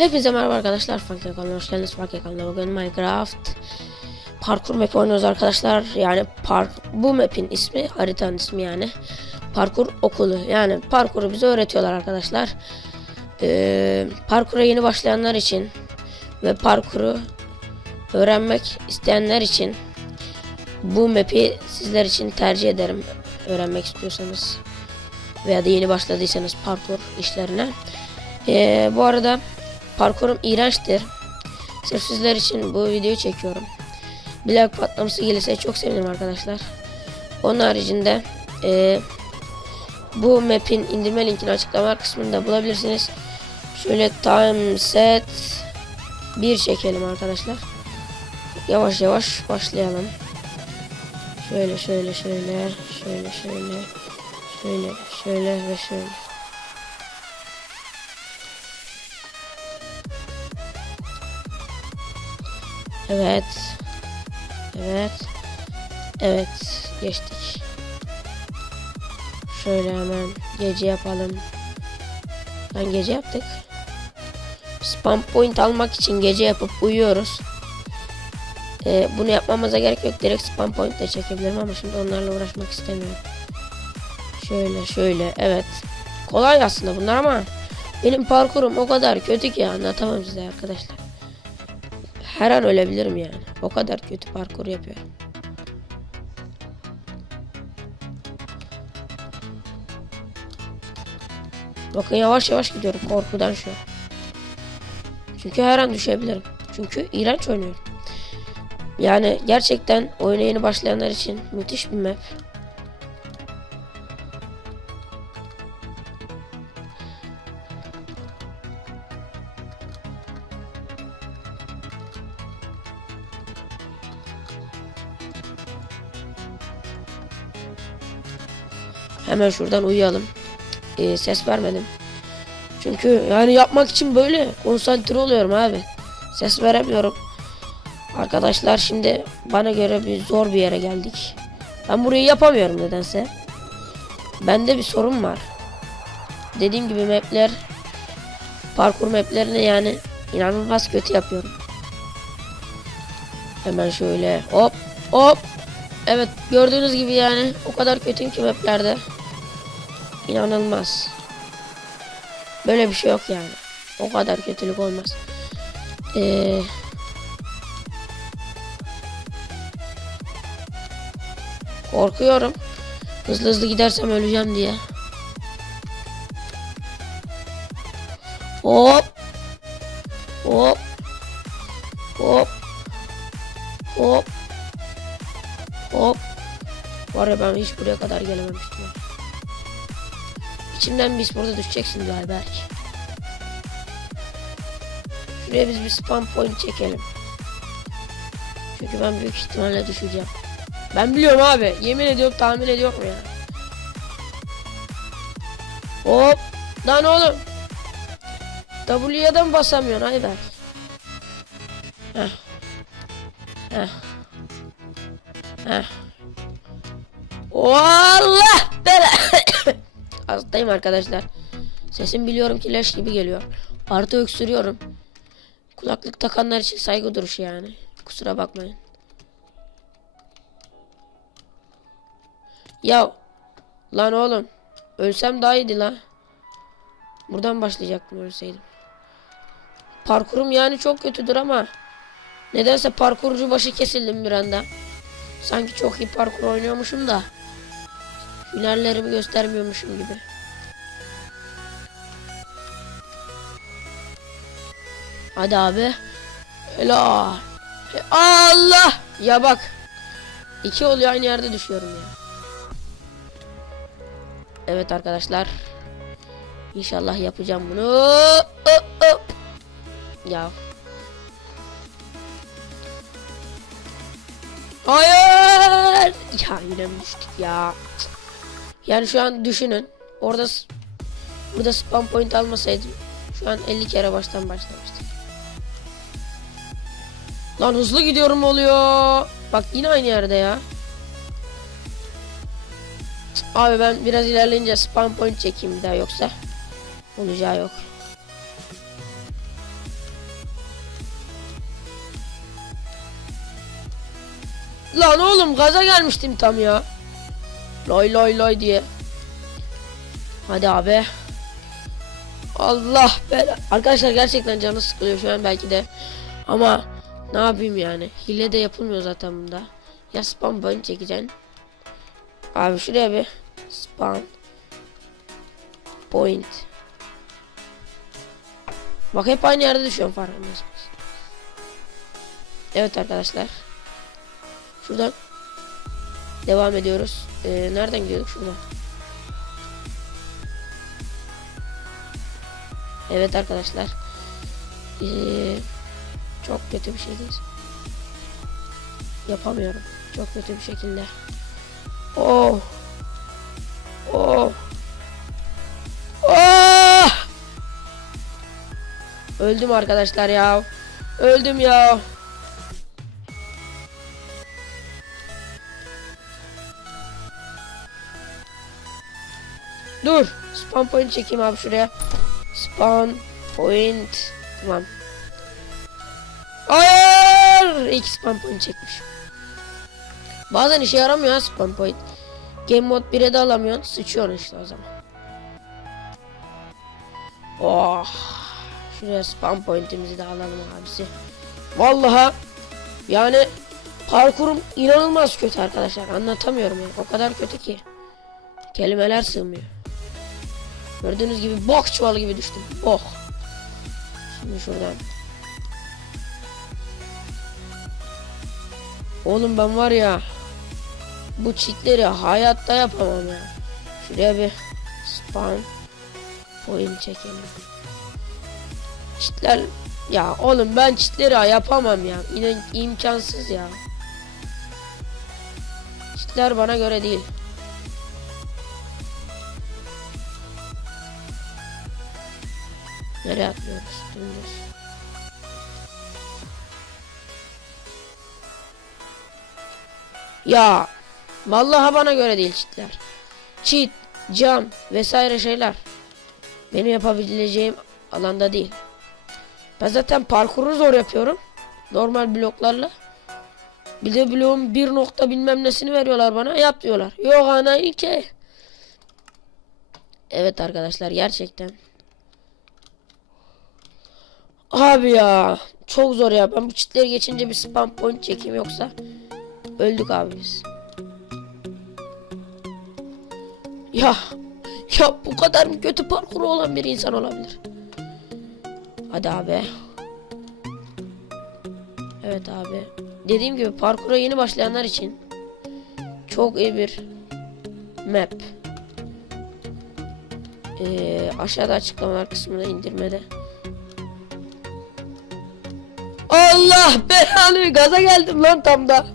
Hepinize merhaba arkadaşlar. Fakir kanalına hoş geldiniz. Fakir kanalına bugün Minecraft parkur map oynuyoruz arkadaşlar. Yani park bu map'in ismi haritanın ismi yani. Parkur okulu. Yani parkuru bize öğretiyorlar arkadaşlar. Ee, parkura yeni başlayanlar için ve parkuru öğrenmek isteyenler için bu map'i sizler için tercih ederim. Öğrenmek istiyorsanız veya da yeni başladıysanız parkur işlerine. Ee, bu arada parkurum iğrençtir. Sırf sizler için bu videoyu çekiyorum. Bir like patlaması gelirse çok sevinirim arkadaşlar. Onun haricinde ee, bu map'in indirme linkini açıklama kısmında bulabilirsiniz. Şöyle time set bir çekelim arkadaşlar. Yavaş yavaş başlayalım. Şöyle şöyle şöyle şöyle şöyle şöyle şöyle ve şöyle. Evet. Evet. Evet. Geçtik. Şöyle hemen gece yapalım. Lan gece yaptık. Spam point almak için gece yapıp uyuyoruz. Ee, bunu yapmamıza gerek yok. Direkt spam point de çekebilirim ama şimdi onlarla uğraşmak istemiyorum. Şöyle şöyle evet. Kolay aslında bunlar ama benim parkurum o kadar kötü ki anlatamam size arkadaşlar. Her an ölebilirim yani. O kadar kötü parkur yapıyorum. Bakın yavaş yavaş gidiyorum korkudan şu. Çünkü her an düşebilirim. Çünkü iğrenç oynuyorum. Yani gerçekten oyuna yeni başlayanlar için müthiş bir map. Hemen şuradan uyuyalım. Ee, ses vermedim. Çünkü yani yapmak için böyle konsantre oluyorum abi. Ses veremiyorum. Arkadaşlar şimdi bana göre bir zor bir yere geldik. Ben burayı yapamıyorum nedense. Bende bir sorun var. Dediğim gibi mapler parkur maplerini yani inanılmaz kötü yapıyorum. Hemen şöyle hop hop. Evet gördüğünüz gibi yani o kadar kötüyüm ki maplerde. İnanılmaz. Böyle bir şey yok yani. O kadar kötülük olmaz. Eee Korkuyorum. Hızlı hızlı gidersem öleceğim diye. Hop. Hop. Hop. Hop. Hop. Var ya ben hiç buraya kadar gelememiştim. İçimden biz burada düşeceksin galiba belki. Şuraya biz bir spam point çekelim. Çünkü ben büyük ihtimalle düşeceğim. Ben biliyorum abi. Yemin ediyorum tahmin ediyorum ya. Hop. Lan oğlum. W'ye de mi basamıyorsun Ayber? Heh. Heh. Heh. Allah bela. Hastayım arkadaşlar. Sesim biliyorum ki leş gibi geliyor. Artı öksürüyorum. Kulaklık takanlar için saygı duruşu yani. Kusura bakmayın. Ya lan oğlum ölsem daha iyiydi la. Buradan başlayacaktım ölseydim. Parkurum yani çok kötüdür ama nedense parkurcu başı kesildim bir anda. Sanki çok iyi parkur oynuyormuşum da hünerlerimi göstermiyormuşum gibi. Hadi abi. Ela. Allah. Ya bak. İki oluyor aynı yerde düşüyorum ya. Evet arkadaşlar. İnşallah yapacağım bunu. Ya. Hayır. Ya yine düştük ya. Yani şu an düşünün. Orada burada spam point almasaydım şu an 50 kere baştan başlamıştım. Lan hızlı gidiyorum oluyor. Bak yine aynı yerde ya. Abi ben biraz ilerleyince spam point çekeyim daha yoksa olacağı yok. Lan oğlum gaza gelmiştim tam ya. Loy loy loy diye. Hadi abi. Allah bela. Arkadaşlar gerçekten canı sıkılıyor şu an belki de. Ama ne yapayım yani. Hile de yapılmıyor zaten bunda. Ya spam point çekeceksin. Abi şuraya bir spam point. Bak hep aynı yerde düşüyorum farkındaysanız. Evet arkadaşlar. Şuradan devam ediyoruz. Ee, nereden gidiyorduk? Şuradan. Evet arkadaşlar. Ee, çok kötü bir şeydeyiz. Yapamıyorum. Çok kötü bir şekilde. Oh. Oh. Oh. Öldüm arkadaşlar ya. Öldüm ya. Spawn point çekeyim abi şuraya. Spawn point. Tamam. Hayır. İlk spawn point çekmiş. Bazen işe yaramıyor ha spawn point. Game mode 1'e de alamıyorsun. Sıçıyorsun işte o zaman. Oh. Şuraya spawn pointimizi de alalım abisi. Vallahi yani parkurum inanılmaz kötü arkadaşlar. Anlatamıyorum yani. O kadar kötü ki. Kelimeler sığmıyor. Gördüğünüz gibi bok çuvalı gibi düştüm. Bok. Şimdi şuradan. Oğlum ben var ya bu çitleri hayatta yapamam ya. Şuraya bir spawn point çekelim. Çitler ya oğlum ben çitleri yapamam ya. Yine imkansız ya. Çitler bana göre değil. Nereye atlıyoruz? Dümdüz. Ya vallahi bana göre değil çitler. Çit, cam vesaire şeyler benim yapabileceğim alanda değil. Ben zaten parkuru zor yapıyorum. Normal bloklarla. Bir de bloğun bir nokta bilmem nesini veriyorlar bana. Yap diyorlar. Yok ana ki. Evet arkadaşlar gerçekten. Abi ya. Çok zor ya. Ben bu çitleri geçince bir spam point çekeyim yoksa. Öldük abi biz. Ya. Ya bu kadar mı kötü parkuru olan bir insan olabilir? Hadi abi. Evet abi. Dediğim gibi parkura yeni başlayanlar için çok iyi bir map. Ee, aşağıda açıklamalar kısmında indirmede. Allah belanı gaza geldim lan tam da.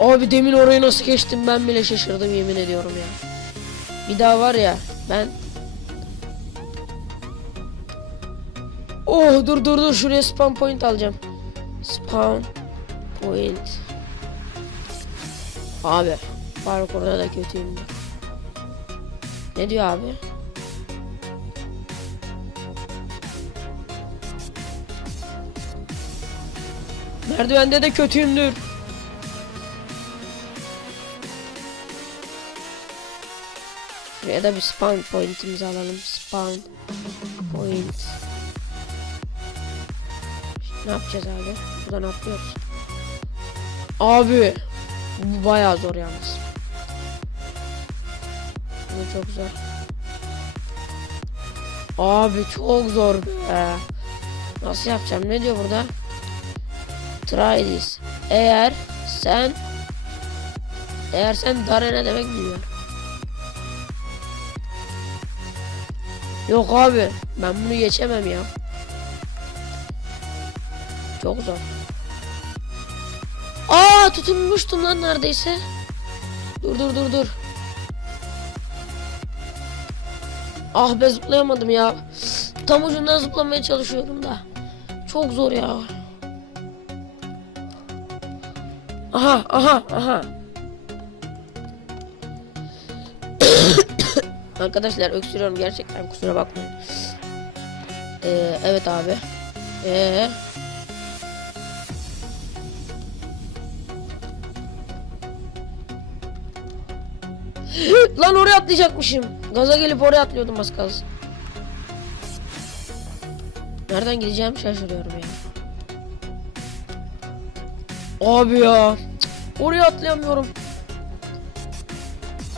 Abi demin orayı nasıl geçtim ben bile şaşırdım yemin ediyorum ya. Bir daha var ya ben Oh dur dur dur şuraya spawn point alacağım. Spawn point. Abi parkurda da kötüyüm. Ne diyor abi? Merdivende de kötüyümdür. Şuraya da bir spawn pointimizi alalım. Spawn point. Şimdi ne yapacağız abi? Buradan atlıyoruz. Abi bu bayağı zor yalnız. Bu çok zor. Abi çok zor be. Nasıl yapacağım? Ne diyor burada? Try this. Eğer sen eğer sen dare ne demek bilmiyorum. Yok abi ben bunu geçemem ya. Çok zor. Aa tutunmuştum lan neredeyse. Dur dur dur dur. Ah be zıplayamadım ya. Tam ucundan zıplamaya çalışıyorum da. Çok zor ya. Aha aha aha. Arkadaşlar öksürüyorum gerçekten kusura bakmayın. Ee, evet abi. Ee. Lan oraya atlayacakmışım. Gaza gelip oraya atlıyordum az kalsın. Nereden gideceğim şaşırıyorum ya. Abi ya. Cık, Oraya atlayamıyorum.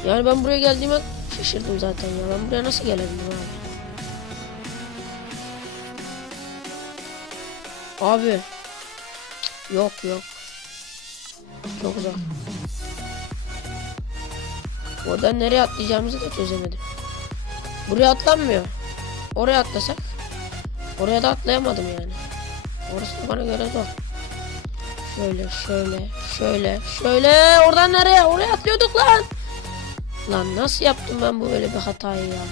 Yani ben buraya geldiğime şaşırdım zaten ya. Ben buraya nasıl gelebildim abi? Abi. Cık, Yok yok. Çok uzak. Oradan nereye atlayacağımızı da çözemedim. Buraya atlanmıyor. Oraya atlasak. Oraya da atlayamadım yani. Orası da bana göre zor. Şöyle şöyle şöyle şöyle oradan nereye? Oraya atlıyorduk lan. Lan nasıl yaptım ben bu böyle bir hatayı ya?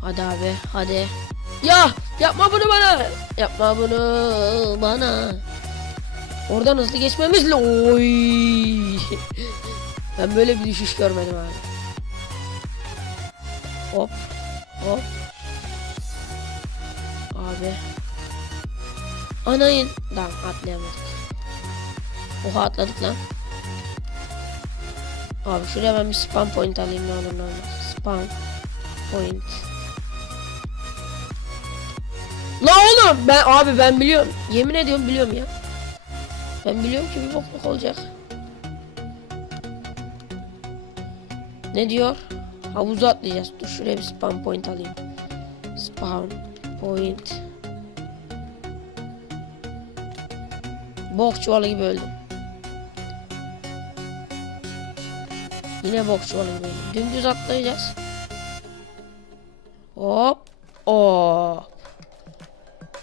Hadi abi hadi. Ya yapma bunu bana. Yapma bunu bana. Oradan hızlı geçmemiz Oy. Ben böyle bir düşüş görmedim abi. Hop. Anayın. Tamam atlayamadık. Oha atladık lan. Abi şuraya ben bir spam point alayım ne olur ne olmaz. Spam point. La oğlum ben abi ben biliyorum. Yemin ediyorum biliyorum ya. Ben biliyorum ki bir bokluk olacak. Ne diyor? Havuza atlayacağız. Dur şuraya bir spam point alayım. Spam point. Bok çuvalı gibi öldüm. Yine bok çuvalı gibi öldüm. Dümdüz atlayacağız. Hop. Hop.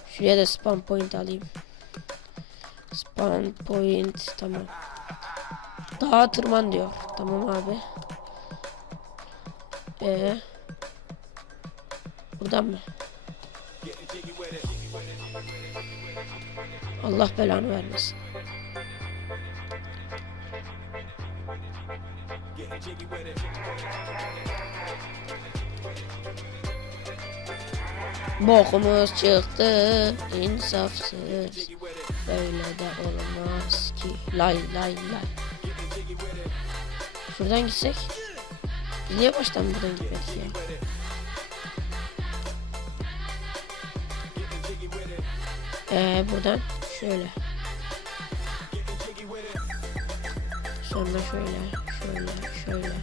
Şuraya da spam point alayım. Spam point tamam. Dağa tırman diyor. Tamam abi. Ee, buradan mı? Allah belanı vermesin. Bokumuz çıktı insafsız. Böyle de olmaz ki. Lay lay lay. Şuradan gitsek? Niye baştan buradan gitmedik ya? Ee buradan şöyle Sonra şöyle şöyle şöyle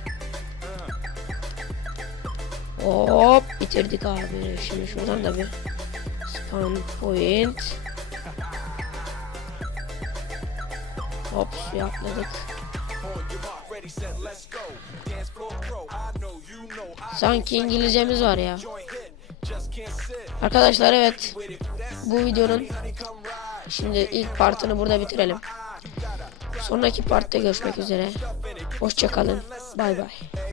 Hop bitirdik abi. Şimdi şuradan da bir spawn point. Hop suya atladık. Sanki İngilizcemiz var ya. Arkadaşlar evet. Bu videonun şimdi ilk partını burada bitirelim. Sonraki partta görüşmek üzere. Hoşçakalın. Bay bay.